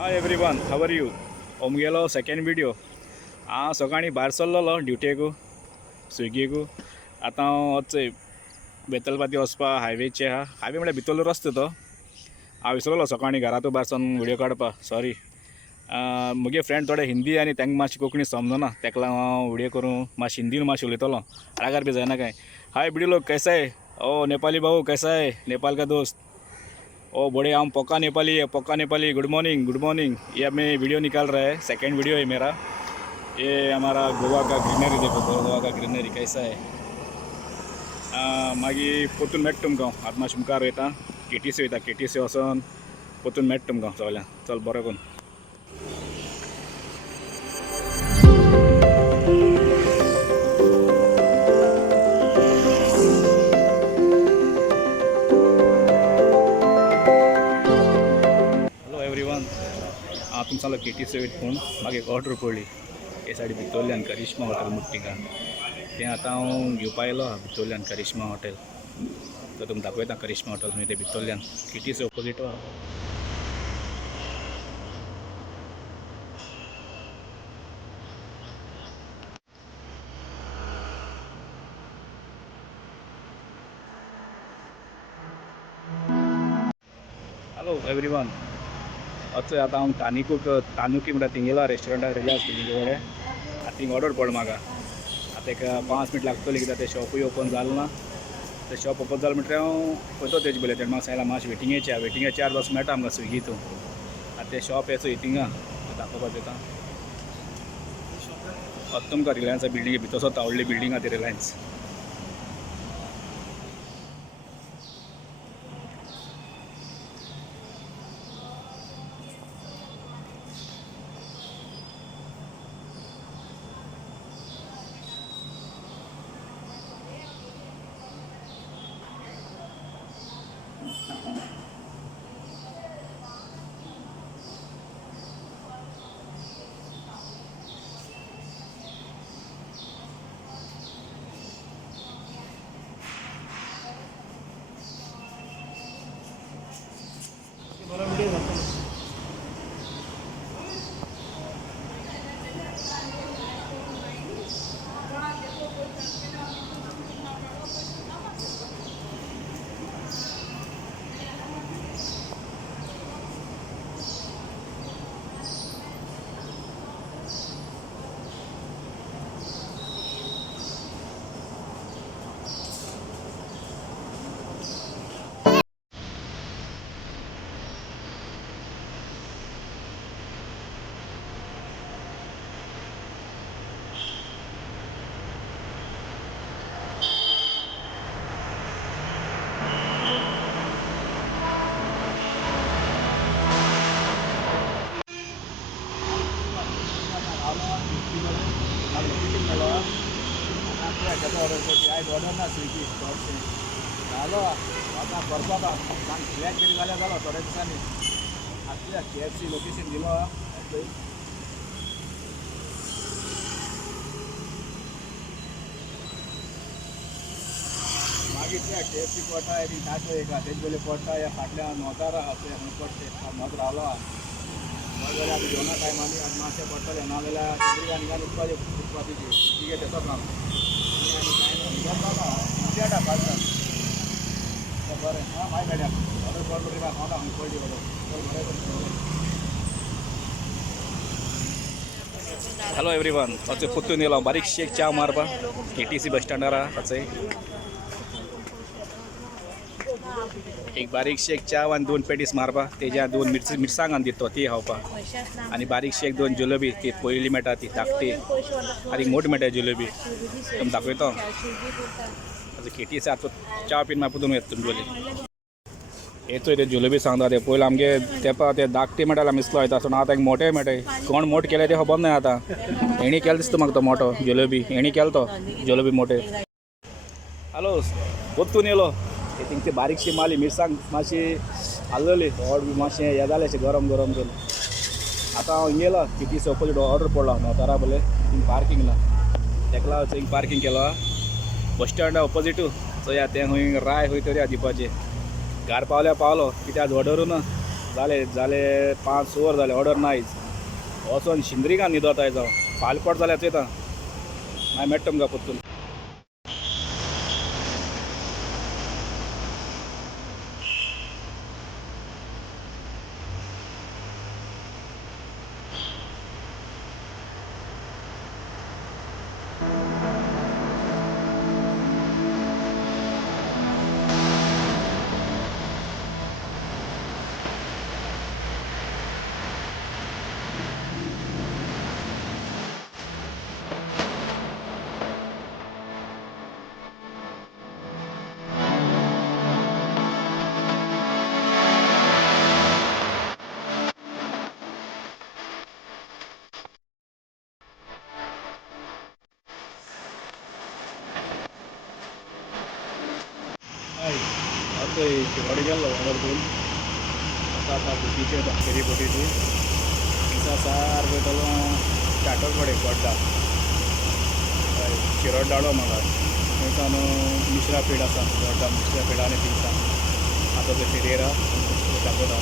High everyone, how are you? ओमगेलो second video. हांव सकाळीं भायर सरलोलो ड्युटेकू स्विगीकू। आतां हांव वचय बेतलबाती वचपा हायवेचे आहा। हायवे म्हळ्यार भितरलो रस्तो तो। हांव विसरलो सकाळीं घरातूं भायर सावन व्हिडियो काडपाक, सॉरी। म्हगे फ्रेंड थोडे हिंदी आनी तांकां मातशी कोंकणी समजना, ताका लागून हांव व्हिडियो करूं मातशी हिंदीन मातशें उलयतलो, रागार बी जायना काय। हाय बड़ी लोग, कैसा है? ओ नेपाली भाऊ, कैसा है? नेपाल का दोस्त। ओ बड़े, हम पक्का नेपाली है, पक्का Nepali. Good morning, good morning. ये हमें वीडियो निकाल रहा है, सेकंड वीडियो है मेरा। ये हमारा गोवा का ग्रीनरी देखो, गोवा का ग्रीनरी कैसा है। मागीर पोतून मेळटा तुमकां। आतां मातशें मुखार वयता, केटीसी वयता, केटीसी वचोन पोतून मेळटा तुमकां सगळ्यांक। चल बरें करून। हॅलो एवरीवन, हांव तुमकां केटीसी वयता पूण म्हाका एक ऑर्डर पडली हे सायडी भितरल्यान करिश्मा हॉटेल म्हणटा थिंगां। तें आतां हांव घेवपा आयलो आहा भितरल्यान करिश्मा हॉटेल। तर तुमकां दाखयता करिश्मा हॉटेल खंय तें भितरल्यान, केटीसी ऑपोजीट आहा। हॅलो एवरीवन, वचय आतां हांव तानुकी म्हणटा थिंगेलो रेस्टॉरंटाक रेडी आसा थिंगे कडेन। आतां थिंग ऑर्डर पडला म्हाका। आतां एक 5 मिनट लागतली, कित्याक तें शॉपूय ओपन जालें ना। तें शॉप ओपन जालें म्हणटकीर हांव पळयता तेजे पयलीं तेणें म्हाका सांगलां मातशें वेटिंगेचेर चार बस मेळटा आमकां स्विगीतूं। आतां तें शॉप येचो हितिंगा दाखोवपाक येता। आतां तुमकां रिलायन्सा बिल्डिंगे भितर सरता, व्हडली बिल्डींग आहा ती रिलायन्स। ऑर्डर ना स्विगी झालो आता करपाक फ्लॅट बिल जाल्या जालो थोड्या दिसांनी। आतां KFC लोकेशन दिलो मागीर त्या KFC पडटा एक नाटो एक तेजे पयलीं पडटा या फाटल्या नोतार आहा ते खंय पडटा नोत रावलो आहा। जाल्यार आतां जेवणा टायमांनी आतां मातशें पडटलें, नाजाल्यार चिकरी आनी घालून उठपाची तिकेट येतात ना बरें। हां माय मॅडम ऑर्डर पडलो रे म्हाका हांगा पडली ऑर्डर। हॅलो एवरीवन, वचय पुतून येयलो बारीकशी एक च्या मारपा KTC बस स्टँडार आहा। वचय एक बारीकशी एक च्या आनी 2 पेटीस मारपा, तेज्या 2 मिरसांग आनी दितो ती खावपा, आनी बारीकशी एक 2 जलेबी ती पयली मेळटा ती धाकटी, आनी मोठी मेळटा जलेबी तुमकां दाखयता। KTC आतां च्या पिन म्हाका पुतून येता तुमचे पयलीं येचो ते जलेबी सांगता ते पयलीं आमगे तेंपा ते धाकटी मेळटाले मिसलो येता सोडून आतां एक मोठे मेळटाय। कोण मोठे केले ते खबर ना आतां। हेणी केलो दिसता म्हाका तो मोठो जलेबी, हेणी केलो तो जलेबी मोठे। हॅलो पोतून येयलो तेंची बारीकशी मारली मिरसांग मातशी हालयली व्हड मातशें हें जालें अशें गरम गरम करून। आतां हांव हिंगा येयला KTC ऑपोजीट ऑर्डर पडला नोतारा बोले थिंग पार्किंग ना, ताका लागून थिंग पार्किंग केलो बस स्टँडा ऑपोजीटू। सो या तें खंय राय खंय तरी दिवपाचें। घर पावलो कित्याक ऑर्डरू ना जाले 5 वर जाले ऑर्डर नाहीच वचोन शिंद्रिका न्हिदोत आयज हांव फालकोट जाल्यार चोयता मागीर मेळटा तुमकां परतून. शिरोड गेल्लो ऑर्डर करून आतां बोटीचेर येता फेरी बोटीची दिसा सार वयतलो स्टार्टर कडेन गोड्डा शिरोड धाडो म्हाका थंयसान मिश्रा पेड आसा गोड्डा मिश्रा पेड आनी थिंगसान आतां ते फेरयेर दाखयता